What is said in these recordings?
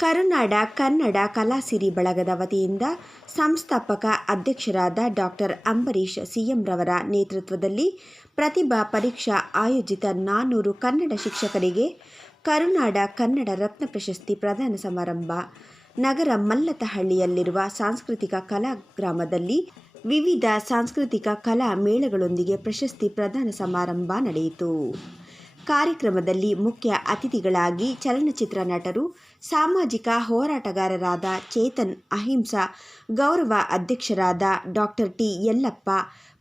ಕರುನಾಡ, ಕನ್ನಡ ಕಲಾಸಿರಿ ಬಳಗದ ವತಿಯಿಂದ ಸಂಸ್ಥಾಪಕ ಅಧ್ಯಕ್ಷರಾದ ಡಾಕ್ಟರ್ ಅಂಬರೀಷ್ ಸಿಎಂರವರ ನೇತೃತ್ವದಲ್ಲಿ ಪ್ರತಿಭಾ ಪರೀಕ್ಷಾ ಆಯೋಜಿತ ನಾನ್ನೂರು ಕನ್ನಡ ಶಿಕ್ಷಕರಿಗೆ ಕರುನಾಡ ಕನ್ನಡ ರತ್ನ ಪ್ರಶಸ್ತಿ ಪ್ರದಾನ ಸಮಾರಂಭ. ನಗರ ಮಲ್ಲತಹಳ್ಳಿಯಲ್ಲಿರುವ ಸಾಂಸ್ಕೃತಿಕ ಕಲಾ ಗ್ರಾಮದಲ್ಲಿ ವಿವಿಧ ಸಾಂಸ್ಕೃತಿಕ ಕಲಾ ಮೇಳಗಳೊಂದಿಗೆ ಪ್ರಶಸ್ತಿ ಪ್ರದಾನ ಸಮಾರಂಭ ನಡೆಯಿತು. ಕಾರ್ಯಕ್ರಮದಲ್ಲಿ ಮುಖ್ಯ ಅತಿಥಿಗಳಾಗಿ ಚಲನಚಿತ್ರ ನಟರು, ಸಾಮಾಜಿಕ ಹೋರಾಟಗಾರರಾದ ಚೇತನ್ ಅಹಿಂಸಾ, ಗೌರವ ಅಧ್ಯಕ್ಷರಾದ ಡಾಕ್ಟರ್ ಟಿ ಯಲ್ಲಪ್ಪ,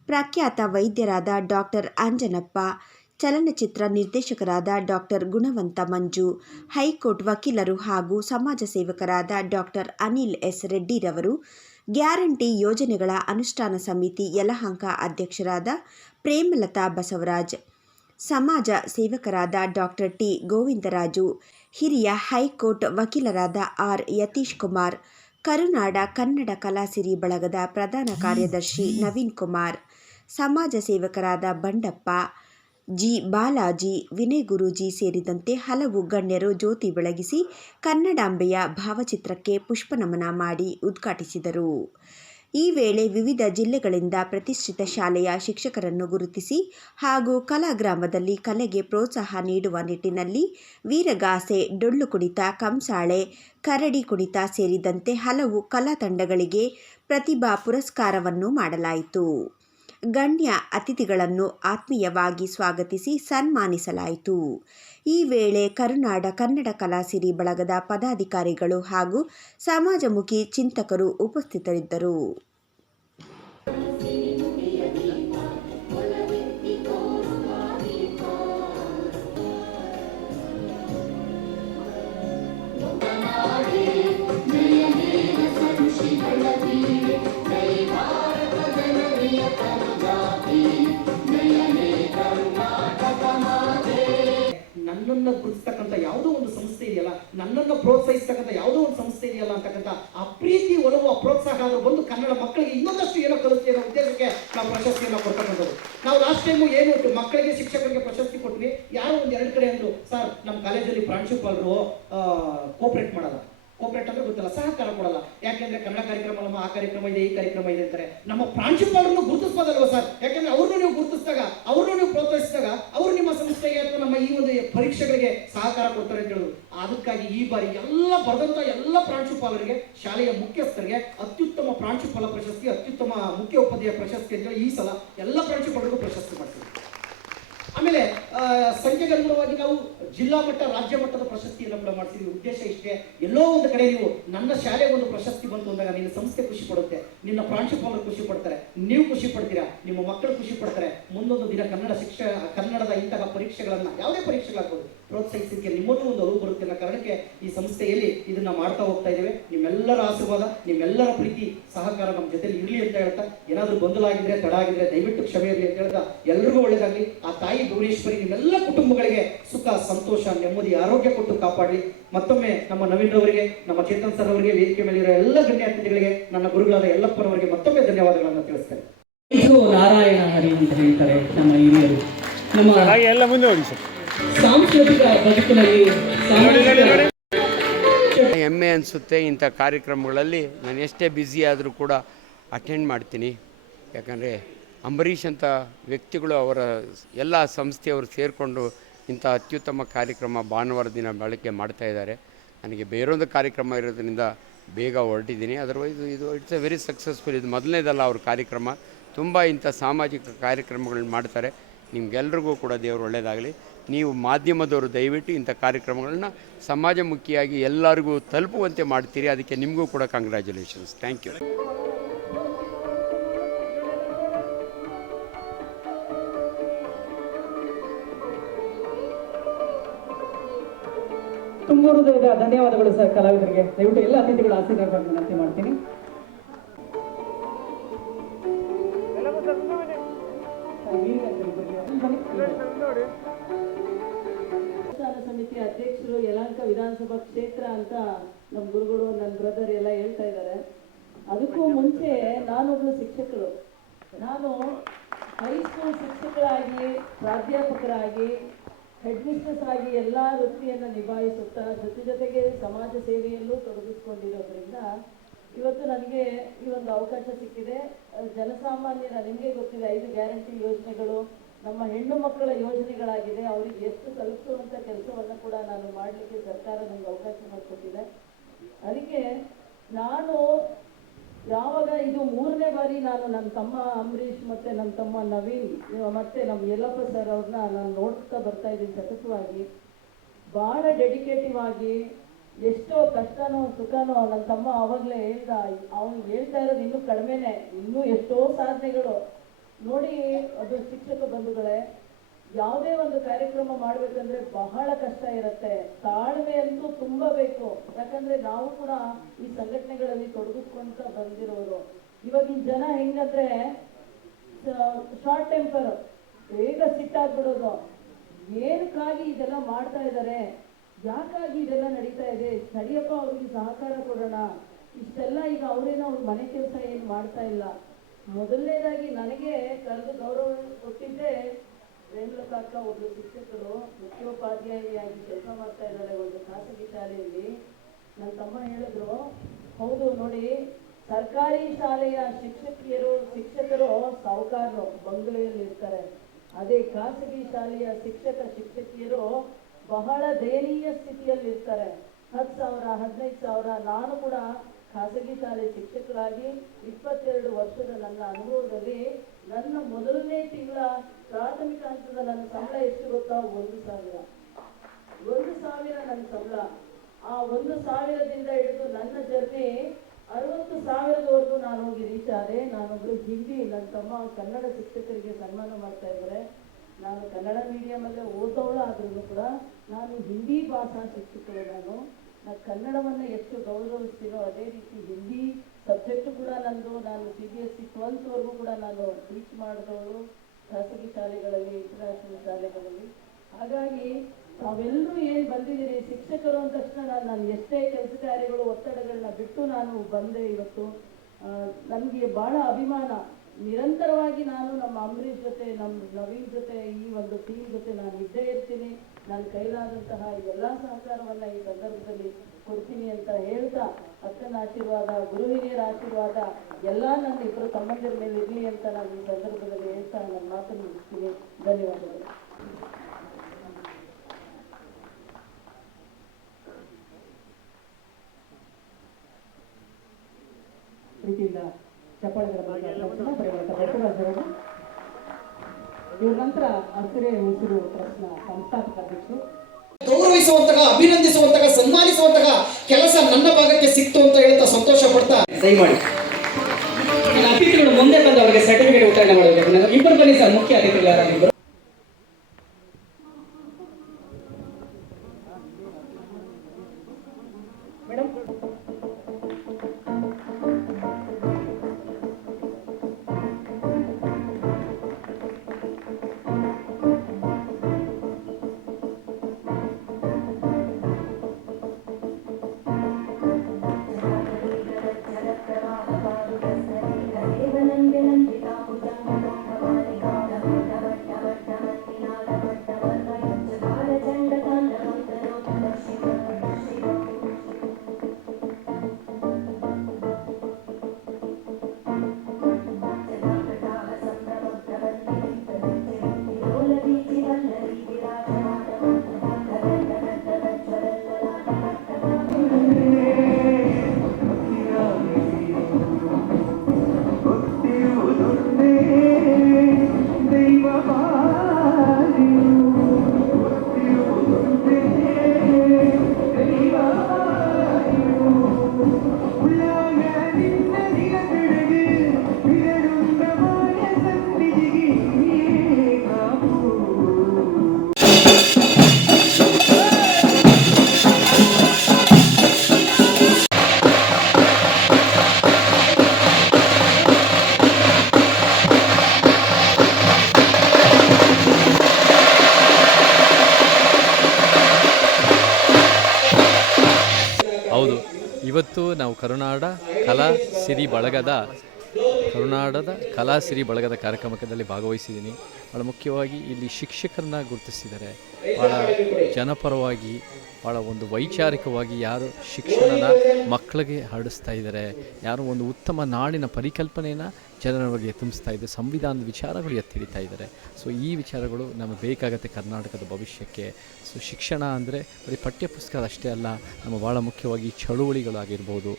ಪ್ರಖ್ಯಾತ ವೈದ್ಯರಾದ ಡಾಕ್ಟರ್ ಅಂಜನಪ್ಪ, ಚಲನಚಿತ್ರ ನಿರ್ದೇಶಕರಾದ ಡಾಕ್ಟರ್ ಗುಣವಂತ ಮಂಜು, ಹೈಕೋರ್ಟ್ ವಕೀಲರು ಹಾಗೂ ಸಮಾಜ ಸೇವಕರಾದ ಡಾಕ್ಟರ್ ಅನಿಲ್ ಎಸ್ ರೆಡ್ಡಿರವರು ಗ್ಯಾರಂಟಿ ಯೋಜನೆಗಳ ಅನುಷ್ಠಾನ ಸಮಿತಿ ಯಲಹಂಕ ಅಧ್ಯಕ್ಷರಾದ ಪ್ರೇಮಲತಾ ಬಸವರಾಜ್. ಸಮಾಜ ಸೇವಕರಾದ ಡಾಕ್ಟರ್ ಟಿ. ಗೋವಿಂದರಾಜು, ಹಿರಿಯ ಹೈಕೋರ್ಟ್ ವಕೀಲರಾದ ಆರ್. ಯತೀಶ್ ಕುಮಾರ್, ಕರುನಾಡ ಕನ್ನಡ ಕಲಾಸಿರಿ ಬಳಗದ ಪ್ರಧಾನ ಕಾರ್ಯದರ್ಶಿ ನವೀನ್ ಕುಮಾರ್, ಸಮಾಜ ಸೇವಕರಾದ ಬಂಡಪ್ಪ ಜಿ ಬಾಲಾಜಿ, ವಿನಯ್ ಗುರೂಜಿ ಸೇರಿದಂತೆ ಹಲವು ಗಣ್ಯರು ಜ್ಯೋತಿ ಬೆಳಗಿಸಿ ಕನ್ನಡಾಂಬೆಯ ಭಾವಚಿತ್ರಕ್ಕೆ ಪುಷ್ಪನಮನ ಮಾಡಿ ಉದ್ಘಾಟಿಸಿದರು. ಈ ವೇಳೆ ವಿವಿಧ ಜಿಲ್ಲೆಗಳಿಂದ ಪ್ರತಿಷ್ಠಿತ ಶಾಲೆಯ ಶಿಕ್ಷಕರನ್ನು ಗುರುತಿಸಿ ಹಾಗೂ ಕಲಾಗ್ರಾಮದಲ್ಲಿ ಕಲೆಗೆ ಪ್ರೋತ್ಸಾಹ ನೀಡುವ ನಿಟ್ಟಿನಲ್ಲಿ ವೀರಗಾಸೆ, ಡೊಳ್ಳು ಕುಣಿತ, ಕಂಸಾಳೆ, ಕರಡಿ ಕುಣಿತ ಸೇರಿದಂತೆ ಹಲವು ಕಲಾ ತಂಡಗಳಿಗೆ ಪ್ರತಿಭಾ ಪುರಸ್ಕಾರವನ್ನು ಮಾಡಲಾಯಿತು. ಗಣ್ಯ ಅತಿಥಿಗಳನ್ನು ಆತ್ಮೀಯವಾಗಿ ಸ್ವಾಗತಿಸಿ ಸನ್ಮಾನಿಸಲಾಯಿತು. ಈ ವೇಳೆ ಕರುನಾಡ ಕನ್ನಡ ಕಲಾಸಿರಿ ಬಳಗದ ಪದಾಧಿಕಾರಿಗಳು ಹಾಗೂ ಸಮಾಜಮುಖಿ ಚಿಂತಕರು ಉಪಸ್ಥಿತರಿದ್ದರು. ನನ್ನನ್ನು ಗುರುತಿಸ್ತಕ್ಕಂಥ ಯಾವುದೋ ಒಂದು ಸಂಸ್ಥೆ ಇದೆಯಲ್ಲ, ನನ್ನನ್ನು ಪ್ರೋತ್ಸಾಹಿಸ್ತಕ್ಕಂಥ ಯಾವುದೋ ಒಂದು ಸಂಸ್ಥೆ ಇದೆಯಲ್ಲ ಅಂತಕ್ಕಂಥ ಆ ಪ್ರೀತಿ ಒಲವು, ಆ ಪ್ರೋತ್ಸಾಹ ಆದರೂ ಬಂದು ಕನ್ನಡ ಮಕ್ಕಳಿಗೆ ಇನ್ನೊಂದಷ್ಟು ಏನೋ ಕಲಿಸ್ತೀವಿ ಅನ್ನೋ ಉದ್ದೇಶಕ್ಕೆ ನಾವು ಪ್ರಶಸ್ತಿಯನ್ನು ಕೊಡ್ತಕ್ಕಂಥದ್ದು. ನಾವು ಲಾಸ್ಟ್ ಟೈಮು ಏನು ಮಕ್ಕಳಿಗೆ ಶಿಕ್ಷಕರಿಗೆ ಪ್ರಶಸ್ತಿ ಕೊಟ್ವಿ. ಯಾರೋ ಒಂದು ಎರಡು ಕಡೆ ಅಂದರು, ಸರ್ ನಮ್ಮ ಕಾಲೇಜಲ್ಲಿ ಪ್ರಾಂಶುಪಾಲರು ಕೋಪರೇಟ್ ಮಾಡಲ್ಲ. ಕೋಪರೇಟ್ ಅಂದ್ರೆ ಗೊತ್ತಲ್ಲ, ಸಹಕಾರ ಕೊಡಲ್ಲ. ಯಾಕೆಂದ್ರೆ ಕನ್ನಡ ಕಾರ್ಯಕ್ರಮ ನಮ್ಮ ಆ ಕಾರ್ಯಕ್ರಮ ಇದೆ, ಈ ಕಾರ್ಯಕ್ರಮ ಇದೆ ಅಂತಾರೆ. ನಮ್ಮ ಪ್ರಾಂಶುಪಾಲರನ್ನು ಗುರುತಿಸ್ಬೋದಲ್ವ ಸರ್ ಯಾಕೆಂದ್ರೆ ಅವ್ರನ್ನೂ ನೀವು ಗುರುತಿಸಿದಾಗ ಅವ್ರನ್ನೂ ನೀವು ಪ್ರೋತ್ಸಾಹಿಸಿದಾಗ ಅವರು ನಿಮ್ಮ ಸಂಸ್ಥೆಗೆ ಅಥವಾ ನಮ್ಮ ಈ ಒಂದು ಪರೀಕ್ಷೆಗಳಿಗೆ ಸಹಕಾರ ಕೊಡ್ತಾರೆ ಅಂತ ಹೇಳುದು ಅದಕ್ಕಾಗಿ ಈ ಬಾರಿ ಎಲ್ಲ ಬರೆದಂಥ ಎಲ್ಲ ಪ್ರಾಂಶುಪಾಲರಿಗೆ, ಶಾಲೆಯ ಮುಖ್ಯಸ್ಥರಿಗೆ ಅತ್ಯುತ್ತಮ ಪ್ರಾಂಶುಪಾಲ ಪ್ರಶಸ್ತಿ, ಅತ್ಯುತ್ತಮ ಮುಖ್ಯ ಉಪಾಧ್ಯಾಯ ಪ್ರಶಸ್ತಿ ಅಂತ ಹೇಳಿ ಈ ಸಲ ಎಲ್ಲ ಪ್ರಾಂಶುಪಾಲರಿಗೂ ಪ್ರಶಸ್ತಿ ಮಾಡ್ತೀವಿ. ಆಮೇಲೆ ಸಂಖ್ಯೆಗೆ ಅನುಗುಣವಾಗಿ ನಾವು ಜಿಲ್ಲಾ ಮಟ್ಟ, ರಾಜ್ಯ ಮಟ್ಟದ ಪ್ರಶಸ್ತಿಯನ್ನು ಕೂಡ ಮಾಡ್ತೀವಿ. ಉದ್ದೇಶ ಇಷ್ಟೇ, ಎಲ್ಲೋ ಒಂದು ಕಡೆ ನೀವು ನನ್ನ ಶಾಲೆಗೆ ಒಂದು ಪ್ರಶಸ್ತಿ ಬಂತು ಅಂದಾಗ ನಿನ್ನ ಸಂಸ್ಥೆ ಖುಷಿ ಪಡುತ್ತೆ, ನಿನ್ನ ಪ್ರಾಂಶುಪಾಲರು ಖುಷಿ ಪಡ್ತಾರೆ, ನೀವು ಖುಷಿ ಪಡ್ತೀರಾ, ನಿಮ್ಮ ಮಕ್ಕಳು ಖುಷಿ ಪಡ್ತಾರೆ, ಮುಂದೊಂದು ದಿನ ಕನ್ನಡ ಶಿಕ್ಷ, ಕನ್ನಡದ ಇಂತಹ ಪರೀಕ್ಷೆಗಳನ್ನು, ಯಾವುದೇ ಪರೀಕ್ಷೆಗಳಾಗ್ಬೋದು ಪ್ರೋತ್ಸಾಹಿಸಲಿಕ್ಕೆ ನಿಮ್ಮಲ್ಲೂ ಒಂದು ಅರಿವು ಬರುತ್ತೆ ಅನ್ನೋ ಕಾರಣಕ್ಕೆ ಈ ಸಂಸ್ಥೆಯಲ್ಲಿ ಇದನ್ನ ಮಾಡ್ತಾ ಹೋಗ್ತಾ ಇದ್ದೇವೆ. ನಿಮ್ಮೆಲ್ಲರ ಆಶೀರ್ವಾದ ನಿಮ್ಮೆಲ್ಲರ ಪ್ರೀತಿ ಸಹಕಾರ ನಮ್ಮ ಜೊತೆಲಿ ಇರಲಿ ಅಂತ ಹೇಳ್ತಾ ಏನಾದರೂ ಗೊಂದಲಾಗಿದ್ರೆ ತಡ ಆಗಿದ್ರೆ ದಯವಿಟ್ಟು ಕ್ಷಮೆ ಇರಲಿ ಅಂತ ಹೇಳ್ತಾ ಎಲ್ರಿಗೂ ಒಳ್ಳೇದಾಗಲಿ. ಆ ತಾಯಿ ಭುವನೇಶ್ವರಿ ನಿಮ್ಮೆಲ್ಲ ಕುಟುಂಬಗಳಿಗೆ ಸುಖ ಸಂತೋಷ ನೆಮ್ಮದಿ ಆರೋಗ್ಯ ಕೊಟ್ಟು ಕಾಪಾಡಲಿ. ಮತ್ತೊಮ್ಮೆ ನಮ್ಮ ನವೀನ್ ಅವರಿಗೆ ನಮ್ಮ ಚೇತನ್ ಸರ್ ಅವರಿಗೆ ವೇದಿಕೆ ಮೇಲೆ ಇರೋ ಎಲ್ಲ ಗಣ್ಯ ಅತಿಥಿಗಳಿಗೆ ನನ್ನ ಗುರುಗಳಾದ ಎಲ್ಲಪ್ಪನವರಿಗೆ ಮತ್ತೊಮ್ಮೆ ಧನ್ಯವಾದಗಳನ್ನು ತಿಳಿಸ್ತೇನೆ. ನಾರಾಯಣ ಹರಿ ಅಂತ ಹೇಳ್ತಾರೆ ನಮ್ಮ ಹಿರಿಯರು. ನಮ್ಮ ಹಾಗೆ ಎಲ್ಲ ಮುಂದೆ ಹೋಗಿ ಸರ್. ಸಾಂಸ್ಕೃತಿಕ ಬದುಕಿನಲ್ಲಿ ಹೆಮ್ಮೆ ಅನಿಸುತ್ತೆ ಇಂಥ ಕಾರ್ಯಕ್ರಮಗಳಲ್ಲಿ. ನಾನು ಎಷ್ಟೇ ಬ್ಯುಸಿ ಆದರೂ ಕೂಡ ಅಟೆಂಡ್ ಮಾಡ್ತೀನಿ. ಯಾಕಂದರೆ ಅಂಬರೀಷ್ ಅಂತ ವ್ಯಕ್ತಿಗಳು ಅವರ ಎಲ್ಲ ಸಂಸ್ಥೆಯವರು ಸೇರಿಕೊಂಡು ಇಂಥ ಅತ್ಯುತ್ತಮ ಕಾರ್ಯಕ್ರಮ ಭಾನುವಾರ ದಿನ ಬಳಕೆ ಮಾಡ್ತಾ ಇದ್ದಾರೆ. ನನಗೆ ಬೇರೊಂದು ಕಾರ್ಯಕ್ರಮ ಇರೋದ್ರಿಂದ ಬೇಗ ಹೊರಟಿದ್ದೀನಿ. ಅದರ್ವೈಸ್ ಇದು ಇಟ್ಸ್ ಎ ವೆರಿ ಸಕ್ಸಸ್ಫುಲ್ ಇದು ಮೊದಲನೇದಲ್ಲ ಅವ್ರ ಕಾರ್ಯಕ್ರಮ. ತುಂಬ ಇಂಥ ಸಾಮಾಜಿಕ ಕಾರ್ಯಕ್ರಮಗಳನ್ನ ಮಾಡ್ತಾರೆ. ನಿಮ್ಗೆಲ್ರಿಗೂ ಕೂಡ ದೇವರು ಒಳ್ಳೆಯದಾಗಲಿ ನೀವು ಮಾಧ್ಯಮದವರು ದಯವಿಟ್ಟು ಇಂಥ ಕಾರ್ಯಕ್ರಮಗಳನ್ನ ಸಮಾಜಮುಖಿಯಾಗಿ ಎಲ್ಲರಿಗೂ ತಲುಪುವಂತೆ ಮಾಡ್ತೀರಿ. ಅದಕ್ಕೆ ನಿಮಗೂ ಕೂಡ ಕಂಗ್ರ್ಯಾಚುಲೇಷನ್ಸ್ ಥ್ಯಾಂಕ್ ಯು ತುಂಬ ಧನ್ಯವಾದಗಳು ಸರ್ ಕಲಾವಿದರಿಗೆ. ದಯವಿಟ್ಟು ಎಲ್ಲ ಅತಿಥಿಗಳು ಆಸೀರ್ವಾದ ಮಾಡ್ತೀನಿ. ಅಧ್ಯಕ್ಷರು ಯಲಹಂಕ ವಿಧಾನಸಭಾ ಕ್ಷೇತ್ರ ಅಂತ ನಮ್ಮ ಗುರುಗಳು, ನನ್ನ ಬ್ರದರ್ ಎಲ್ಲ ಹೇಳ್ತಾ ಇದ್ದಾರೆ. ಅದಕ್ಕೂ ಮುಂಚೆ ನಾನೊಬ್ಳು ಶಿಕ್ಷಕರು ನಾನು ಹೈಸ್ಕೂಲ್ ಶಿಕ್ಷಕರಾಗಿ ಪ್ರಾಧ್ಯಾಪಕರಾಗಿ ಹೆಡ್ ಮಿಸ್ಟ್ರೆಸ್ ಆಗಿ ಎಲ್ಲ ವೃತ್ತಿಯನ್ನು ನಿಭಾಯಿಸುತ್ತಾ, ಜೊತೆ ಜೊತೆಗೆ ಸಮಾಜ ಸೇವೆಯಲ್ಲೂ ತೊಡಗಿಸ್ಕೊಂಡಿರೋದ್ರಿಂದ ಇವತ್ತು ನನಗೆ ಈ ಒಂದು ಅವಕಾಶ ಸಿಕ್ಕಿದೆ. ಜನಸಾಮಾನ್ಯರ ನಿಮಗೆ ಗೊತ್ತಿದೆ, ಐದು ಗ್ಯಾರಂಟಿ ಯೋಜನೆಗಳು ನಮ್ಮ ಹೆಣ್ಣು ಮಕ್ಕಳ ಯೋಜನೆಗಳಾಗಿದೆ, ಅವರಿಗೆ ಎಷ್ಟು ತಲುಪಿಸುವಂಥ ಕೆಲಸವನ್ನು ಕೂಡ ನಾನು ಮಾಡಲಿಕ್ಕೆ ಸರ್ಕಾರ ನನಗೆ ಅವಕಾಶ ಮಾಡಿಕೊಟ್ಟಿದೆ. ಅದಕ್ಕೆ ನಾನು ಯಾವಾಗ ಇದು ಮೂರನೇ ಬಾರಿ ನಾನು ನನ್ನ ತಮ್ಮ ಅಂಬರೀಷ್ ಮತ್ತೆ ನನ್ನ ತಮ್ಮ ನವೀನ್, ಮತ್ತೆ ನಮ್ಮ ಯಲ್ಲಪ್ಪ ಸರ್ ಅವ್ರನ್ನ ನಾನು ನೋಡ್ತಾ ಬರ್ತಾ ಇದ್ದೀನಿ ಸತತವಾಗಿ. ಭಾಳ ಡೆಡಿಕೇಟಿವ್ ಆಗಿ ಎಷ್ಟೋ ಕಷ್ಟನೋ ಸುಖನೋ ನನ್ನ ತಮ್ಮ ಅವಾಗಲೇ ಹೇಳ್ದ ಅವನು ಹೇಳ್ತಾ ಇರೋದು ಇನ್ನೂ ಕಡಿಮೆನೆ, ಇನ್ನೂ ಎಷ್ಟೋ ಸಾಧನೆಗಳು. ನೋಡಿ ಅದು ಶಿಕ್ಷಕ ಬಂಧುಗಳೇ, ಯಾವುದೇ ಒಂದು ಕಾರ್ಯಕ್ರಮ ಮಾಡಬೇಕಂದ್ರೆ ಬಹಳ ಕಷ್ಟ ಇರುತ್ತೆ. ತಾಳ್ಮೆ ಅಂತೂ ತುಂಬ ಬೇಕು. ಯಾಕಂದ್ರೆ ನಾವು ಕೂಡ ಈ ಸಂಘಟನೆಗಳಲ್ಲಿ ತೊಡಗಿಸ್ಕೊಂತ ಬಂದಿರೋರು. ಇವಾಗಿನ ಜನ ಹೆಂಗಂದ್ರೆ ಶಾರ್ಟ್ ಟೆಂಪರ್ ಬೇಗ ಸಿಟ್ಟಾಗ್ಬಿಡೋದು ಏನಕ್ಕಾಗಿ ಇದೆಲ್ಲ ಮಾಡ್ತಾ ಇದ್ದಾರೆ ಯಾಕಾಗಿ ಇದೆಲ್ಲ ನಡೀತಾ ಇದೆ? ಸರಿಯಪ್ಪ ಅವ್ರಿಗೆ ಸಹಕಾರ ಕೊಡೋಣ. ಇಷ್ಟೆಲ್ಲ ಈಗ ಅವರೇನೋ ಅವ್ರ ಮನೆ ಕೆಲಸ ಏನು ಮಾಡ್ತಾ ಇಲ್ಲ. ಮೊದಲನೇದಾಗಿ ನನಗೆ ಕರೆದು ಗೌರವ ಕೊಟ್ಟಿದ್ದೆ ರೇಣುಕಾಕ ಒಬ್ಬರು ಶಿಕ್ಷಕರು, ಮುಖ್ಯೋಪಾಧ್ಯಾಯಿಯಾಗಿ ಕೆಲಸ ಮಾಡ್ತಾ ಇದ್ದಾರೆ ಒಂದು ಖಾಸಗಿ ಶಾಲೆಯಲ್ಲಿ. ನನ್ನ ತಮ್ಮ ಹೇಳಿದ್ರು, ಹೌದು ನೋಡಿ, ಸರ್ಕಾರಿ ಶಾಲೆಯ ಶಿಕ್ಷಕಿಯರು, ಶಿಕ್ಷಕರು ಸಾಹುಕಾರರು ಬಂಗಲೆಯಲ್ಲಿ ಇರ್ತಾರೆ. ಅದೇ ಖಾಸಗಿ ಶಾಲೆಯ ಶಿಕ್ಷಕ ಶಿಕ್ಷಕಿಯರು ಬಹಳ ದಯನೀಯ ಸ್ಥಿತಿಯಲ್ಲಿ ಇರ್ತಾರೆ. ಹತ್ತು ಸಾವಿರ, ಹದಿನೈದು ಸಾವಿರ, ನಾನು ಕೂಡ ಖಾಸಗಿ ಶಾಲೆ ಶಿಕ್ಷಕರಾಗಿ ಇಪ್ಪತ್ತೆರಡು ವರ್ಷದ ನನ್ನ ಅನುಭವದಲ್ಲಿ ನನ್ನ ಮೊದಲನೇ ತಿಂಗಳ ಪ್ರಾಥಮಿಕ ಹಂತದ ನನ್ನ ಸಂಬಳ ಎಷ್ಟು ಗೊತ್ತಾ? ಒಂದು ಸಾವಿರ. ಒಂದು ಸಾವಿರ ನನ್ನ ಸಂಬಳ. ಆ ಒಂದು ಸಾವಿರದಿಂದ ಹಿಡಿದು ನನ್ನ ಜರ್ನಿ ಅರವತ್ತು ಸಾವಿರದವರೆಗೂ ನಾನು ಹೋಗಿ ರೀಚ್ ಆದೆ. ನಾನೊಬ್ಬರು ಹಿಂದಿ, ನನ್ನ ತಮ್ಮ ಕನ್ನಡ ಶಿಕ್ಷಕರಿಗೆ ಸನ್ಮಾನ ಮಾಡ್ತಾ ಇದ್ದಾರೆ. ನಾನು ಕನ್ನಡ ಮೀಡಿಯಮಲ್ಲೇ ಓದೋಳ ಆದ್ರೂ ಕೂಡ ನಾನು ಹಿಂದಿ ಭಾಷಾ ಶಿಕ್ಷಕರು ನಾನು. ನಾನು ಕನ್ನಡವನ್ನು ಎಷ್ಟು ಗೌರವಿಸ್ತೀನೋ ಅದೇ ರೀತಿ ಹಿಂದಿ ಸಬ್ಜೆಕ್ಟ್ ಕೂಡ ನಂದು, ನಾನು ಸಿ ಬಿ ಎಸ್ ಸಿ ಟ್ವೆಲ್ತ್ವರೆಗೂ ಕೂಡ ನಾನು ಟೀಚ್ ಮಾಡಿದವಳು ಖಾಸಗಿ ಶಾಲೆಗಳಲ್ಲಿ ಇಂಟರ್ನ್ಯಾಷನಲ್ ಶಾಲೆಗಳಲ್ಲಿ. ಹಾಗಾಗಿ ತಾವೆಲ್ಲರೂ ಏನು ಬಂದಿದ್ದೀರಿ, ಶಿಕ್ಷಕರು ಅಂದ ತಕ್ಷಣ ನಾನು ನಾನು ಎಷ್ಟೇ ಕೆಲಸ ಕಾರ್ಯಗಳು, ಒತ್ತಡಗಳನ್ನ ಬಿಟ್ಟು ನಾನು ಬಂದೆ ಇವತ್ತು. ನನಗೆ ಭಾಳ ಅಭಿಮಾನ. ನಿರಂತರವಾಗಿ ನಾನು ನಮ್ಮ ಅಂಬರೀಷ್ ಜೊತೆ, ನಮ್ಮ ನವೀನ್ ಜೊತೆ, ಈ ಒಂದು ಟೀಮ್ ಜೊತೆ ನಾನು ಇದ್ದೇ ಇರ್ತೀನಿ. ನನ್ನ ಕೈಲಾದಂತಹ ಎಲ್ಲ ಸಹಕಾರವನ್ನ ಈ ಸಂದರ್ಭದಲ್ಲಿ ಕೊಡ್ತೀನಿ ಅಂತ ಹೇಳ್ತಾ ಅಕ್ಕನ ಆಶೀರ್ವಾದ ಗುರು ಹಿರಿಯರ ಆಶೀರ್ವಾದ, ಎಲ್ಲ ನನ್ನ ಇಬ್ಬರು ಸಂಬಂಧದ ಮೇಲೆ ಇರಲಿ ಅಂತ ನಾನು ಈ ಸಂದರ್ಭದಲ್ಲಿ ಹೇಳ್ತಾ ನನ್ನ ಮಾತನ್ನು ಮುಗಿಸ್ತೀನಿ. ಧನ್ಯವಾದಗಳು. ಪ್ರೀತಿಯಿಂದ ಚಪ್ಪಾಳೆಗಳ ಬಗ್ಗೆ ಇವ್ರ ನಂತರ ಹಸಿರೇ ಉಸಿರು ಟ್ರಸ್ಟ್ನ ಸಂಸ್ಥಾಪಕ ಅಧ್ಯಕ್ಷರು ಗೌರವಿಸುವಂತಹ ಅಭಿನಂದಿಸುವಂತಹ ಸನ್ಮಾನಿಸುವಂತಹ ಕೆಲಸ ನನ್ನ ಭಾಗಕ್ಕೆ ಸಿಕ್ತು ಅಂತ ಹೇಳ್ತಾ ಸಂತೋಷ ಪಡ್ತಾ ಸೈ ಮಾಡಿ. ಅತಿಥಿಗಳು ಮುಂದೆ ಬಂದು ಅವರಿಗೆ ಸರ್ಟಿಫಿಕೇಟ್ ವಿತರಣೆ ಮಾಡಬೇಕು ಇಬ್ಬರು ಬನ್ನಿ ಸರ್ ಮುಖ್ಯ ಅತಿಥಿಗಳು ಮೇಡಮ್ ಇವತ್ತು ನಾವು ಕರುನಾಡ ಕಲಾ ಸಿರಿ ಬಳಗದ ಕರುನಾಡದ ಕಲಾ ಸಿರಿ ಬಳಗದ ಕಾರ್ಯಕ್ರಮದಲ್ಲಿ ಭಾಗವಹಿಸಿದ್ದೀನಿ. ಭಾಳ ಮುಖ್ಯವಾಗಿ ಇಲ್ಲಿ ಶಿಕ್ಷಕರನ್ನ ಗುರುತಿಸಿದ್ದಾರೆ. ಭಾಳ ಜನಪರವಾಗಿ ಭಾಳ ಒಂದು ವೈಚಾರಿಕವಾಗಿ ಯಾರು ಶಿಕ್ಷಣನ ಮಕ್ಕಳಿಗೆ ಹರಡಿಸ್ತಾ ಇದ್ದಾರೆ. ಯಾರು ಒಂದು ಉತ್ತಮ ನಾಡಿನ ಪರಿಕಲ್ಪನೆಯನ್ನು ಜನರಿಗೆ ತುಂಬಿಸ್ತಾ ಇದ್ದಾರೆ ಸಂವಿಧಾನದ ವಿಚಾರಗಳು ಎತ್ತಿಡಿತಾ ಇದ್ದಾರೆ. ಸೊ ಈ ವಿಚಾರಗಳು ನಮಗೆ ಬೇಕಾಗತ್ತೆ ಕರ್ನಾಟಕದ ಭವಿಷ್ಯಕ್ಕೆ. ಸೊ ಶಿಕ್ಷಣ ಅಂದರೆ ಬರೀ ಪಠ್ಯಪುಸ್ತಕ ಅಷ್ಟೇ ಅಲ್ಲ, ನಮ್ಮ ಭಾಳ ಮುಖ್ಯವಾಗಿ ಚಳುವಳಿಗಳಾಗಿರ್ಬೋದು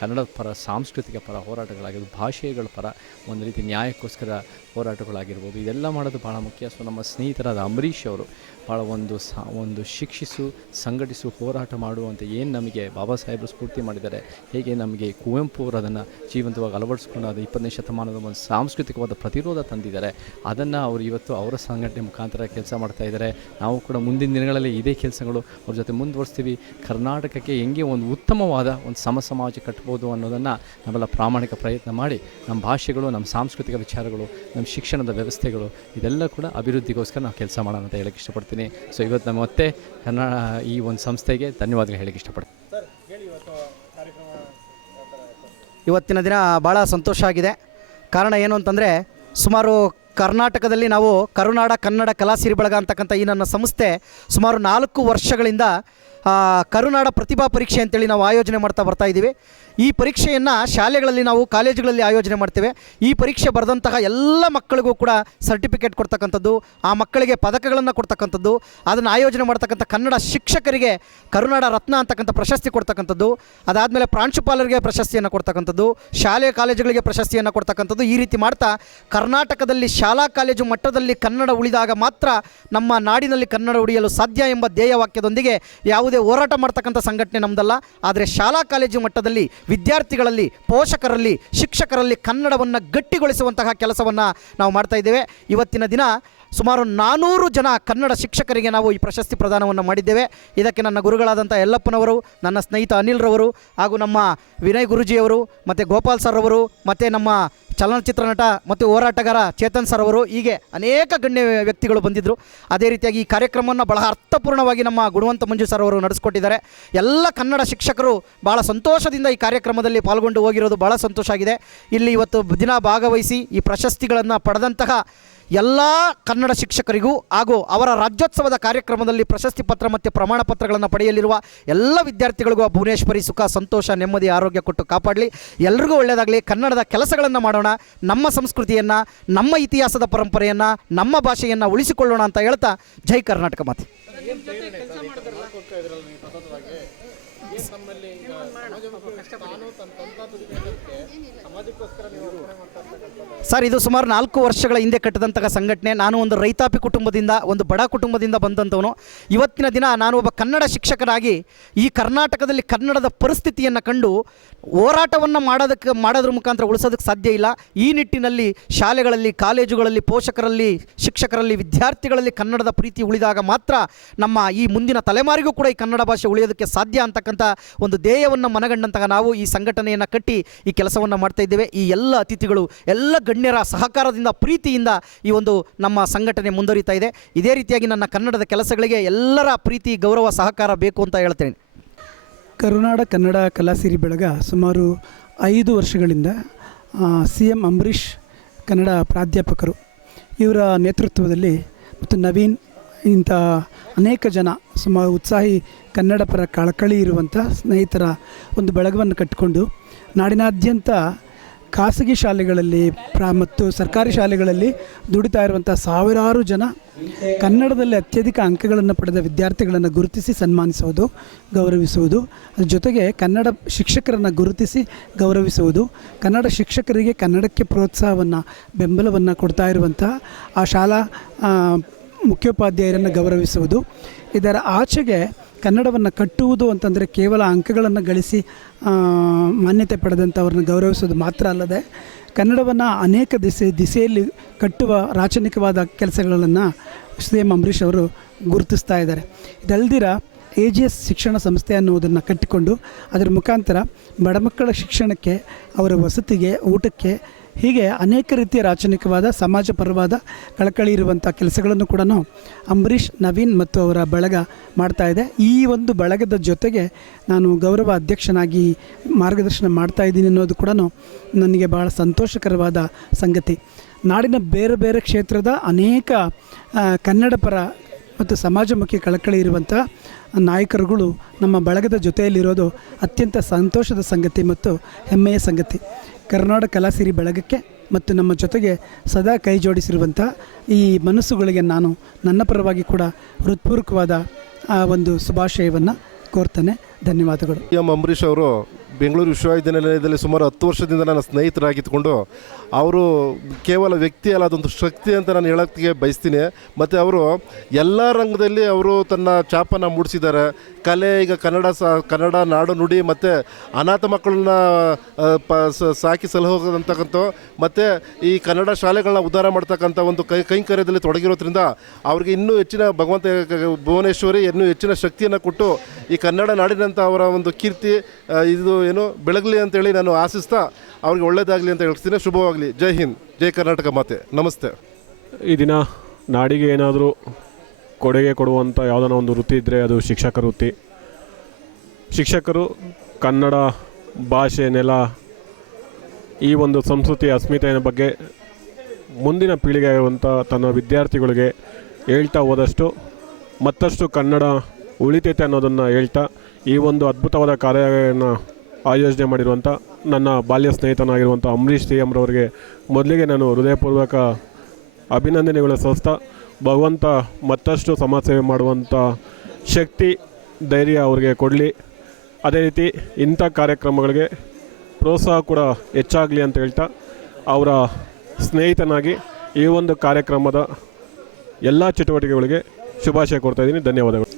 ಕನ್ನಡ ಪರ, ಸಾಂಸ್ಕೃತಿಕ ಪರ ಹೋರಾಟಗಳಾಗಿರ್ಬೋದು, ಭಾಷೆಗಳ ಪರ ಒಂದು ರೀತಿ ನ್ಯಾಯಕ್ಕೋಸ್ಕರ ಹೋರಾಟಗಳಾಗಿರ್ಬೋದು, ಇದೆಲ್ಲ ಮಾಡೋದು ಭಾಳ ಮುಖ್ಯ. ಸೊ ನಮ್ಮ ಸ್ನೇಹಿತರಾದ ಅಂಬರೀಷ್ ಅವರು ಭಾಳ ಒಂದು ಸಾ, ಒಂದು ಶಿಕ್ಷಿಸು, ಸಂಘಟಿಸು, ಹೋರಾಟ ಮಾಡುವಂಥ ಏನು ನಮಗೆ ಬಾಬಾ ಸಾಹೇಬರು ಸ್ಫೂರ್ತಿ ಮಾಡಿದ್ದಾರೆ, ಹೇಗೆ ನಮಗೆ ಕುವೆಂಪು ಅವರು ಅದನ್ನು ಜೀವಂತವಾಗಿ ಅಳವಡಿಸ್ಕೊಂಡು ಅದು ಇಪ್ಪತ್ತನೇ ಶತಮಾನದ ಒಂದು ಸಾಂಸ್ಕೃತಿಕವಾದ ಪ್ರತಿರೋಧ ತಂದಿದ್ದಾರೆ, ಅದನ್ನು ಅವರು ಇವತ್ತು ಅವರ ಸಂಘಟನೆ ಮುಖಾಂತರ ಕೆಲಸ ಮಾಡ್ತಾ ಇದ್ದಾರೆ, ನಾವು ಕೂಡ ಮುಂದಿನ ದಿನಗಳಲ್ಲಿ ಇದೇ ಕೆಲಸಗಳು ಅವ್ರ ಜೊತೆ ಮುಂದುವರಿಸ್ತೀವಿ. ಕರ್ನಾಟಕಕ್ಕೆ ಹೆಂಗೆ ಒಂದು ಉತ್ತಮವಾದ ಒಂದು ಸಮ ಸಮಾಜ ಕಟ್ಬೋದು ಅನ್ನೋದನ್ನು ನಾವೆಲ್ಲ ಪ್ರಾಮಾಣಿಕ ಪ್ರಯತ್ನ ಮಾಡಿ ನಮ್ಮ ಭಾಷೆಗಳು ನಮ್ಮ ಸಾಂಸ್ಕೃತಿಕ ವಿಚಾರಗಳು ನಮ್ಮ ಶಿಕ್ಷಣದ ವ್ಯವಸ್ಥೆಗಳು ಇದೆಲ್ಲ ಕೂಡ ಅಭಿವೃದ್ಧಿಗೋಸ್ಕರ ನಾವು ಕೆಲಸ ಮಾಡೋಣ ಅಂತ ಹೇಳಕ್ಕೆ ಇಷ್ಟಪಡ್ತೀನಿ. ಸೊ ಇವತ್ತು ನಮ್ಮ ಮತ್ತೆ ಕನ್ನಡ ಈ ಒಂದು ಸಂಸ್ಥೆಗೆ ಧನ್ಯವಾದಗಳು ಹೇಳಕ್ಕೆ ಇಷ್ಟಪಡ್ತೀನಿ. ಇವತ್ತಿನ ದಿನ ಭಾಳ ಸಂತೋಷ ಆಗಿದೆ. ಕಾರಣ ಏನು ಅಂತಂದರೆ ಸುಮಾರು ಕರ್ನಾಟಕದಲ್ಲಿ ನಾವು ಕರುನಾಡ, ಕನ್ನಡ ಕಲಾ ಸಿರಿ ಬಳಗ ಅಂತಕ್ಕಂಥ ಈ ನನ್ನ ಸಂಸ್ಥೆ ಸುಮಾರು ನಾಲ್ಕು ವರ್ಷಗಳಿಂದ ಕರುನಾಡ ಪ್ರತಿಭಾ ಪರೀಕ್ಷೆ ಅಂತೇಳಿ ನಾವು ಆಯೋಜನೆ ಮಾಡ್ತಾ ಬರ್ತಾ ಇದ್ದೀವಿ. ಈ ಪರೀಕ್ಷೆಯನ್ನು ಶಾಲೆಗಳಲ್ಲಿ ನಾವು ಕಾಲೇಜುಗಳಲ್ಲಿ ಆಯೋಜನೆ ಮಾಡ್ತೇವೆ. ಈ ಪರೀಕ್ಷೆ ಬರೆದಂತಹ ಎಲ್ಲ ಮಕ್ಕಳಿಗೂ ಕೂಡ ಸರ್ಟಿಫಿಕೇಟ್ ಕೊಡ್ತಕ್ಕಂಥದ್ದು, ಆ ಮಕ್ಕಳಿಗೆ ಪದಕಗಳನ್ನು ಕೊಡ್ತಕ್ಕಂಥದ್ದು, ಅದನ್ನು ಆಯೋಜನೆ ಮಾಡ್ತಕ್ಕಂಥ ಕನ್ನಡ ಶಿಕ್ಷಕರಿಗೆ ಕರುನಾಡ ರತ್ನ ಅಂತಕ್ಕಂಥ ಪ್ರಶಸ್ತಿ ಕೊಡ್ತಕ್ಕಂಥದ್ದು, ಅದಾದಮೇಲೆ ಪ್ರಾಂಶುಪಾಲರಿಗೆ ಪ್ರಶಸ್ತಿಯನ್ನು ಕೊಡ್ತಕ್ಕಂಥದ್ದು, ಶಾಲೆ ಕಾಲೇಜುಗಳಿಗೆ ಪ್ರಶಸ್ತಿಯನ್ನು ಕೊಡ್ತಕ್ಕಂಥದ್ದು ಈ ರೀತಿ ಮಾಡ್ತಾ ಕರ್ನಾಟಕದಲ್ಲಿ ಶಾಲಾ ಕಾಲೇಜು ಮಟ್ಟದಲ್ಲಿ ಕನ್ನಡ ಉಳಿದಾಗ ಮಾತ್ರ ನಮ್ಮ ನಾಡಿನಲ್ಲಿ ಕನ್ನಡ ಉಳಿಯಲು ಸಾಧ್ಯ ಎಂಬ ಧ್ಯೇಯ ವಾಕ್ಯದೊಂದಿಗೆ ಯಾವುದೇ ಹೋರಾಟ ಮಾಡ್ತಕ್ಕಂಥ ಸಂಘಟನೆ ನಮ್ಮದಲ್ಲ ಆದರೆ ಶಾಲಾ ಕಾಲೇಜು ಮಟ್ಟದಲ್ಲಿ ವಿದ್ಯಾರ್ಥಿಗಳಲ್ಲಿ, ಪೋಷಕರಲ್ಲಿ, ಶಿಕ್ಷಕರಲ್ಲಿ ಕನ್ನಡವನ್ನು ಗಟ್ಟಿಗೊಳಿಸುವಂತಹ ಕೆಲಸವನ್ನು ನಾವು ಮಾಡ್ತಾ ಇದ್ದೇವೆ. ಇವತ್ತಿನ ದಿನ ಸುಮಾರು ನಾನೂರು ಜನ ಕನ್ನಡ ಶಿಕ್ಷಕರಿಗೆ ನಾವು ಈ ಪ್ರಶಸ್ತಿ ಪ್ರದಾನವನ್ನು ಮಾಡಿದ್ದೇವೆ. ಇದಕ್ಕೆ ನನ್ನ ಗುರುಗಳಾದಂಥ ಯಲ್ಲಪ್ಪನವರು, ನನ್ನ ಸ್ನೇಹಿತ ಅನಿಲ್ರವರು ಹಾಗೂ ನಮ್ಮ ವಿನಯ್ ಗುರುಜಿಯವರು, ಮತ್ತು ಗೋಪಾಲ್ ಸರ್ ಅವರು ಮತ್ತು ನಮ್ಮ ಚಲನಚಿತ್ರ ನಟ ಮತ್ತು ಹೋರಾಟಗಾರ ಚೇತನ್ ಸರ್ ಅವರು ಹೀಗೆ ಅನೇಕ ಗಣ್ಯ ವ್ಯಕ್ತಿಗಳು ಬಂದಿದ್ದರು ಅದೇ ರೀತಿಯಾಗಿ ಈ ಕಾರ್ಯಕ್ರಮವನ್ನು ಬಹಳ ಅರ್ಥಪೂರ್ಣವಾಗಿ ನಮ್ಮ ಗುಣವಂತ ಮಂಜು ಸರ್ ಅವರು ನಡೆಸ್ಕೊಟ್ಟಿದ್ದಾರೆ. ಎಲ್ಲ ಕನ್ನಡ ಶಿಕ್ಷಕರು ಭಾಳ ಸಂತೋಷದಿಂದ ಈ ಕಾರ್ಯಕ್ರಮದಲ್ಲಿ ಪಾಲ್ಗೊಂಡು ಹೋಗಿರೋದು ಭಾಳ ಸಂತೋಷ ಆಗಿದೆ. ಇಲ್ಲಿ ಇವತ್ತು ದಿನ ಭಾಗವಹಿಸಿ ಈ ಪ್ರಶಸ್ತಿಗಳನ್ನು ಪಡೆದಂತಹ ಎಲ್ಲ ಕನ್ನಡ ಶಿಕ್ಷಕರಿಗೂ ಹಾಗೂ ಅವರ ರಾಜ್ಯೋತ್ಸವದ ಕಾರ್ಯಕ್ರಮದಲ್ಲಿ ಪ್ರಶಸ್ತಿ ಪತ್ರ ಮತ್ತು ಪ್ರಮಾಣ ಪತ್ರಗಳನ್ನು ಪಡೆಯಲಿರುವ ಎಲ್ಲ ವಿದ್ಯಾರ್ಥಿಗಳಿಗೂ ಭುವನೇಶ್ವರಿ ಸುಖ, ಸಂತೋಷ, ನೆಮ್ಮದಿ, ಆರೋಗ್ಯ ಕೊಟ್ಟು ಕಾಪಾಡಲಿ. ಎಲ್ರಿಗೂ ಒಳ್ಳೆಯದಾಗಲಿ ಕನ್ನಡದ ಕೆಲಸಗಳನ್ನು ಮಾಡೋಣ. ನಮ್ಮ ಸಂಸ್ಕೃತಿಯನ್ನು, ನಮ್ಮ ಇತಿಹಾಸದ ಪರಂಪರೆಯನ್ನು, ನಮ್ಮ ಭಾಷೆಯನ್ನು ಉಳಿಸಿಕೊಳ್ಳೋಣ ಅಂತ ಹೇಳ್ತಾ ಜೈ ಕರ್ನಾಟಕ ಮಾತೆ. ಸರ್, ಇದು ಸುಮಾರು ನಾಲ್ಕು ವರ್ಷಗಳ ಹಿಂದೆ ಕಟ್ಟಿದಂತಹ ಸಂಘಟನೆ. ನಾನು ಒಂದು ರೈತಾಪಿ ಕುಟುಂಬದಿಂದ, ಒಂದು ಬಡ ಕುಟುಂಬದಿಂದ ಬಂದಂಥವನು. ಇವತ್ತಿನ ದಿನ ನಾನು ಒಬ್ಬ ಕನ್ನಡ ಶಿಕ್ಷಕರಾಗಿ ಈ ಕರ್ನಾಟಕದಲ್ಲಿ ಕನ್ನಡದ ಪರಿಸ್ಥಿತಿಯನ್ನು ಕಂಡು ಹೋರಾಟವನ್ನು ಮಾಡೋದಕ್ಕೆ, ಮಾಡೋದ್ರ ಮುಖಾಂತರ ಉಳಿಸೋದಕ್ಕೆ ಸಾಧ್ಯ ಇಲ್ಲ. ಈ ನಿಟ್ಟಿನಲ್ಲಿ ಶಾಲೆಗಳಲ್ಲಿ, ಕಾಲೇಜುಗಳಲ್ಲಿ, ಪೋಷಕರಲ್ಲಿ, ಶಿಕ್ಷಕರಲ್ಲಿ, ವಿದ್ಯಾರ್ಥಿಗಳಲ್ಲಿ ಕನ್ನಡದ ಪ್ರೀತಿ ಉಳಿದಾಗ ಮಾತ್ರ ನಮ್ಮ ಈ ಮುಂದಿನ ತಲೆಮಾರಿಗೂ ಕೂಡ ಈ ಕನ್ನಡ ಭಾಷೆ ಉಳಿಯೋದಕ್ಕೆ ಸಾಧ್ಯ ಅಂತಕ್ಕಂಥ ಒಂದು ಧ್ಯೇಯವನ್ನು ಮನಗಂಡಂತಹ ನಾವು ಈ ಸಂಘಟನೆಯನ್ನು ಕಟ್ಟಿ ಈ ಕೆಲಸವನ್ನು ಮಾಡ್ತಾ ಇದ್ದೇವೆ. ಈ ಎಲ್ಲ ಅತಿಥಿಗಳು, ಎಲ್ಲ ಗಣ್ಯರ ಸಹಕಾರದಿಂದ, ಪ್ರೀತಿಯಿಂದ ಈ ಒಂದು ನಮ್ಮ ಸಂಘಟನೆ ಮುಂದುವರಿತಾ ಇದೆ. ಇದೇ ರೀತಿಯಾಗಿ ನನ್ನ ಕನ್ನಡದ ಕೆಲಸಗಳಿಗೆ ಎಲ್ಲರ ಪ್ರೀತಿ, ಗೌರವ, ಸಹಕಾರ ಬೇಕು ಅಂತ ಹೇಳ್ತೇನೆ. ಕರುನಾಡ ಕನ್ನಡ ಕಲಾಸಿರಿ ಬೆಳಗ ಸುಮಾರು ಐದು ವರ್ಷಗಳಿಂದ ಸಿ ಎಂ ಅಂಬರೀಷ್ ಕನ್ನಡ ಪ್ರಾಧ್ಯಾಪಕರು. ಇವರ ನೇತೃತ್ವದಲ್ಲಿ ಮತ್ತು ನವೀನ್ ಇಂಥ ಅನೇಕ ಜನ ಸುಮಾರು ಉತ್ಸಾಹಿ ಕನ್ನಡ ಪರ ಕಳಕಳಿ ಇರುವಂಥ ಸ್ನೇಹಿತರ ಒಂದು ಬಳಗವನ್ನು ಕಟ್ಟಿಕೊಂಡು ನಾಡಿನಾದ್ಯಂತ ಖಾಸಗಿ ಶಾಲೆಗಳಲ್ಲಿ ಪ್ರಾ ಮತ್ತು ಸರ್ಕಾರಿ ಶಾಲೆಗಳಲ್ಲಿ ದುಡಿತಾ ಇರುವಂಥ ಸಾವಿರಾರು ಜನ ಕನ್ನಡದಲ್ಲಿ ಅತ್ಯಧಿಕ ಅಂಕಗಳನ್ನು ಪಡೆದ ವಿದ್ಯಾರ್ಥಿಗಳನ್ನು ಗುರುತಿಸಿ ಸನ್ಮಾನಿಸುವುದು, ಗೌರವಿಸುವುದು, ಅದ್ರ ಜೊತೆಗೆ ಕನ್ನಡ ಶಿಕ್ಷಕರನ್ನು ಗುರುತಿಸಿ ಗೌರವಿಸುವುದು, ಕನ್ನಡ ಶಿಕ್ಷಕರಿಗೆ ಕನ್ನಡಕ್ಕೆ ಪ್ರೋತ್ಸಾಹವನ್ನು, ಬೆಂಬಲವನ್ನು ಕೊಡ್ತಾ ಇರುವಂಥ ಆ ಶಾಲಾ ಮುಖ್ಯೋಪಾಧ್ಯಾಯರನ್ನು ಗೌರವಿಸುವುದು. ಇದರ ಆಚೆಗೆ ಕನ್ನಡವನ್ನು ಕಟ್ಟುವುದು ಅಂತಂದರೆ ಕೇವಲ ಅಂಕಗಳನ್ನು ಗಳಿಸಿ ಮಾನ್ಯತೆ ಪಡೆದಂಥವ್ರನ್ನ ಗೌರವಿಸೋದು ಮಾತ್ರ ಅಲ್ಲದೆ, ಕನ್ನಡವನ್ನು ಅನೇಕ ದಿಸೆ, ದಿಸೆಯಲ್ಲಿ ಕಟ್ಟುವ ರಾಚನಿಕವಾದ ಕೆಲಸಗಳನ್ನು ಶ್ರೀ ಎಂ ಅಂಬರೀಷ್ ಅವರು ಗುರುತಿಸ್ತಾ ಇದ್ದಾರೆ. ಇದಲ್ದಿರ ಎ ಜಿ ಎಸ್ ಶಿಕ್ಷಣ ಸಂಸ್ಥೆ ಅನ್ನುವುದನ್ನು ಕಟ್ಟಿಕೊಂಡು, ಅದರ ಮುಖಾಂತರ ಬಡ ಮಕ್ಕಳ ಶಿಕ್ಷಣಕ್ಕೆ, ಅವರ ವಸತಿಗೆ, ಊಟಕ್ಕೆ ಹೀಗೆ ಅನೇಕ ರೀತಿಯ ರಾಚನಿಕವಾದ ಸಮಾಜಪರವಾದ ಕಳಕಳಿ ಇರುವಂಥ ಕೆಲಸಗಳನ್ನು ಕೂಡ ಅಂಬರೀಷ್, ನವೀನ್ ಮತ್ತು ಅವರ ಬಳಗ ಮಾಡ್ತಾ ಇದೆ. ಈ ಒಂದು ಬಳಗದ ಜೊತೆಗೆ ನಾನು ಗೌರವ ಅಧ್ಯಕ್ಷನಾಗಿ ಮಾರ್ಗದರ್ಶನ ಮಾಡ್ತಾ ಇದ್ದೀನಿ ಅನ್ನೋದು ಕೂಡ ನನಗೆ ಭಾಳ ಸಂತೋಷಕರವಾದ ಸಂಗತಿ. ನಾಡಿನ ಬೇರೆ ಬೇರೆ ಕ್ಷೇತ್ರದ ಅನೇಕ ಕನ್ನಡ ಪರ ಮತ್ತು ಸಮಾಜಮುಖಿ ಕಳಕಳಿ ಇರುವಂಥ ನಾಯಕರುಗಳು ನಮ್ಮ ಬಳಗದ ಜೊತೆಯಲ್ಲಿರೋದು ಅತ್ಯಂತ ಸಂತೋಷದ ಸಂಗತಿ ಮತ್ತು ಹೆಮ್ಮೆಯ ಸಂಗತಿ. ಕರ್ನಾಟಕ ಕಲಾಸಿರಿ ಬೆಳಗಕ್ಕೆ ಮತ್ತು ನಮ್ಮ ಜೊತೆಗೆ ಸದಾ ಕೈ ಜೋಡಿಸಿರುವಂಥ ಈ ಮನಸ್ಸುಗಳಿಗೆ ನಾನು ನನ್ನ ಪರವಾಗಿ ಕೂಡ ಹೃತ್ಪೂರ್ವಕವಾದ ಆ ಒಂದು ಶುಭಾಶಯವನ್ನು ಕೋರ್ತೇನೆ. ಧನ್ಯವಾದಗಳು. ಎಂ. ಅಂಬರೀಷ್ ಅವರು ಬೆಂಗಳೂರು ವಿಶ್ವವಿದ್ಯಾನಿಲಯದಲ್ಲಿ ಸುಮಾರು ಹತ್ತು ವರ್ಷದಿಂದ ನನ್ನ ಸ್ನೇಹಿತರಾಗಿದ್ದುಕೊಂಡು ಅವರು ಕೇವಲ ವ್ಯಕ್ತಿ ಅಲ್ಲ, ಅದೊಂದು ಶಕ್ತಿ ಅಂತ ನಾನು ಹೇಳೋಕ್ಕೆ ಬಯಸ್ತೀನಿ. ಮತ್ತು ಅವರು ಎಲ್ಲ ರಂಗದಲ್ಲಿ ಅವರು ತನ್ನ ಛಾಪನ್ನು ಮೂಡಿಸಿದ್ದಾರೆ. ಕಲೆ, ಈಗ ಕನ್ನಡ ಕನ್ನಡ ನಾಡು ನುಡಿ, ಮತ್ತು ಅನಾಥ ಮಕ್ಕಳನ್ನ ಪ ಸಾಕಿ ಸಲಹೋಗಂತಕ್ಕಂಥ ಮತ್ತು ಈ ಕನ್ನಡ ಶಾಲೆಗಳನ್ನ ಉದ್ಧಾರ ಮಾಡ್ತಕ್ಕಂಥ ಒಂದು ಕೈ, ಕೈಂಕರ್ಯದಲ್ಲಿ ತೊಡಗಿರೋದ್ರಿಂದ ಅವ್ರಿಗೆ ಇನ್ನೂ ಹೆಚ್ಚಿನ ಭಗವಂತ, ಭುವನೇಶ್ವರಿ ಇನ್ನೂ ಹೆಚ್ಚಿನ ಶಕ್ತಿಯನ್ನು ಕೊಟ್ಟು ಈ ಕನ್ನಡ ನಾಡಿನಂಥ ಅವರ ಒಂದು ಕೀರ್ತಿ ಇದು ಏನು ಬೆಳಗಲಿ ಅಂತೇಳಿ ನಾನು ಆಶಿಸ್ತಾ ಅವ್ರಿಗೆ ಒಳ್ಳೇದಾಗಲಿ ಅಂತ ಹೇಳ್ತೀನಿ. ಶುಭವಾಗಲಿ. ಜೈ ಹಿಂದ್. ಜೈ ಕರ್ನಾಟಕ ಮಾತೆ. ನಮಸ್ತೆ. ಈ ದಿನ ನಾಡಿಗೆ ಏನಾದರೂ ಕೊಡುಗೆ ಕೊಡುವಂಥ ಯಾವುದಾನ ಒಂದು ವೃತ್ತಿ ಇದ್ದರೆ ಅದು ಶಿಕ್ಷಕ ವೃತ್ತಿ. ಶಿಕ್ಷಕರು ಕನ್ನಡ ಭಾಷೆ, ನೆಲ, ಈ ಒಂದು ಸಂಸ್ಕೃತಿ ಅಸ್ಮಿತೆಯ ಬಗ್ಗೆ ಮುಂದಿನ ಪೀಳಿಗೆ ಆಗುವಂಥ ತನ್ನ ವಿದ್ಯಾರ್ಥಿಗಳಿಗೆ ಹೇಳ್ತಾ ಹೋದಷ್ಟು ಮತ್ತಷ್ಟು ಕನ್ನಡ ಉಳಿತೈತೆ ಅನ್ನೋದನ್ನು ಹೇಳ್ತಾ ಈ ಒಂದು ಅದ್ಭುತವಾದ ಕಾರ್ಯವನ್ನು ಆಯೋಜನೆ ಮಾಡಿರುವಂಥ ನನ್ನ ಬಾಲ್ಯ ಸ್ನೇಹಿತನಾಗಿರುವಂಥ ಅಂಬರೀಶ್ ಸಿ ಎಂರವರಿಗೆ ಮೊದಲಿಗೆ ನಾನು ಹೃದಯಪೂರ್ವಕ ಅಭಿನಂದನೆಗಳ ಸಲ್ಲಿಸ್ತಾ ಭಗವಂತ ಮತ್ತಷ್ಟು ಸಮಾಜ ಸೇವೆ ಮಾಡುವಂಥ ಶಕ್ತಿ, ಧೈರ್ಯ ಅವರಿಗೆ ಕೊಡಲಿ. ಅದೇ ರೀತಿ ಇಂಥ ಕಾರ್ಯಕ್ರಮಗಳಿಗೆ ಪ್ರೋತ್ಸಾಹ ಕೂಡ ಹೆಚ್ಚಾಗಲಿ ಅಂತ ಹೇಳ್ತಾ ಅವರ ಸ್ನೇಹಿತನಾಗಿ ಈ ಒಂದು ಕಾರ್ಯಕ್ರಮದ ಎಲ್ಲ ಚಟುವಟಿಕೆಗಳಿಗೆ ಶುಭಾಶಯ ಕೊಡ್ತಾ ಇದ್ದೀನಿ. ಧನ್ಯವಾದಗಳು.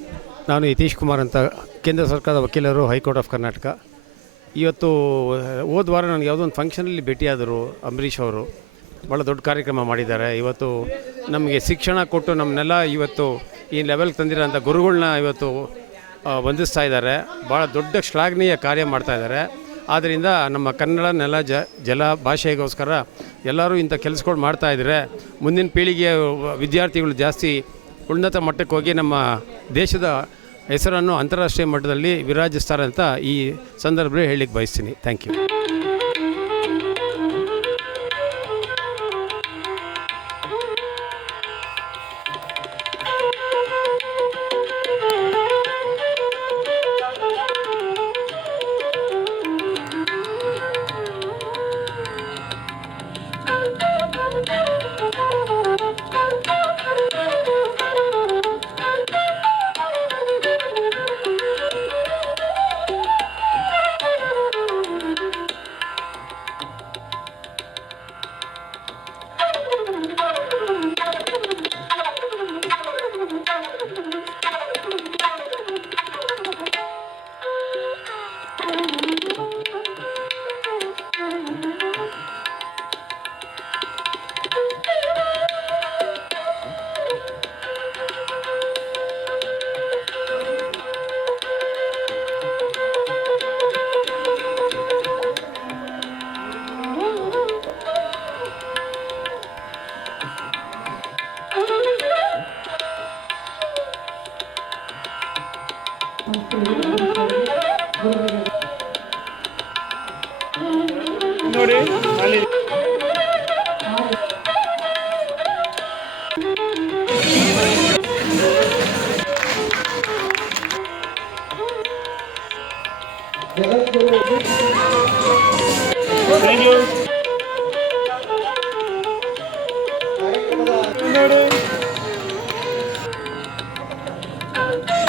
ನಾನು ಯತೀಶ್ ಕುಮಾರ್ ಅಂತ ಕೇಂದ್ರ ಸರ್ಕಾರದ ವಕೀಲರು ಹೈಕೋರ್ಟ್ ಆಫ್ ಕರ್ನಾಟಕ. ಇವತ್ತು ಹೋದ ವಾರ ನನಗೆ ಯಾವುದೋ ಒಂದು ಫಂಕ್ಷನಲ್ಲಿ ಭೇಟಿಯಾದರು ಅಂಬರೀಷ್ ಅವರು. ಭಾಳ ದೊಡ್ಡ ಕಾರ್ಯಕ್ರಮ ಮಾಡಿದ್ದಾರೆ. ಇವತ್ತು ನಮಗೆ ಶಿಕ್ಷಣ ಕೊಟ್ಟು ನಮ್ಮನ್ನೆಲ್ಲ ಇವತ್ತು ಈ ಲೆವೆಲ್ಗೆ ತಂದಿರೋಂಥ ಗುರುಗಳನ್ನ ಇವತ್ತು ವಂದಿಸ್ತಾ ಇದ್ದಾರೆ. ಭಾಳ ದೊಡ್ಡ ಶ್ಲಾಘನೀಯ ಕಾರ್ಯ ಮಾಡ್ತಾ ಇದ್ದಾರೆ. ಆದ್ದರಿಂದ ನಮ್ಮ ಕನ್ನಡ ನೆಲ ಜ, ಜಲ ಭಾಷೆಗೋಸ್ಕರ ಎಲ್ಲರೂ ಇಂಥ ಕೆಲಸಗಳು ಮಾಡ್ತಾ ಇದ್ದಾರೆ ಮುಂದಿನ ಪೀಳಿಗೆಯ ವಿದ್ಯಾರ್ಥಿಗಳು ಜಾಸ್ತಿ ಉನ್ನತ ಮಟ್ಟಕ್ಕೆ ಹೋಗಿ ನಮ್ಮ ದೇಶದ ಹೆಸರನ್ನು ಅಂತಾರಾಷ್ಟ್ರೀಯ ಮಟ್ಟದಲ್ಲಿ ವಿರಾಜಿಸ್ತಾರೆ ಅಂತ ಈ ಸಂದರ್ಭದಲ್ಲಿ ಹೇಳಲಿಕ್ಕೆ ಬಯಸ್ತೀನಿ. Thank you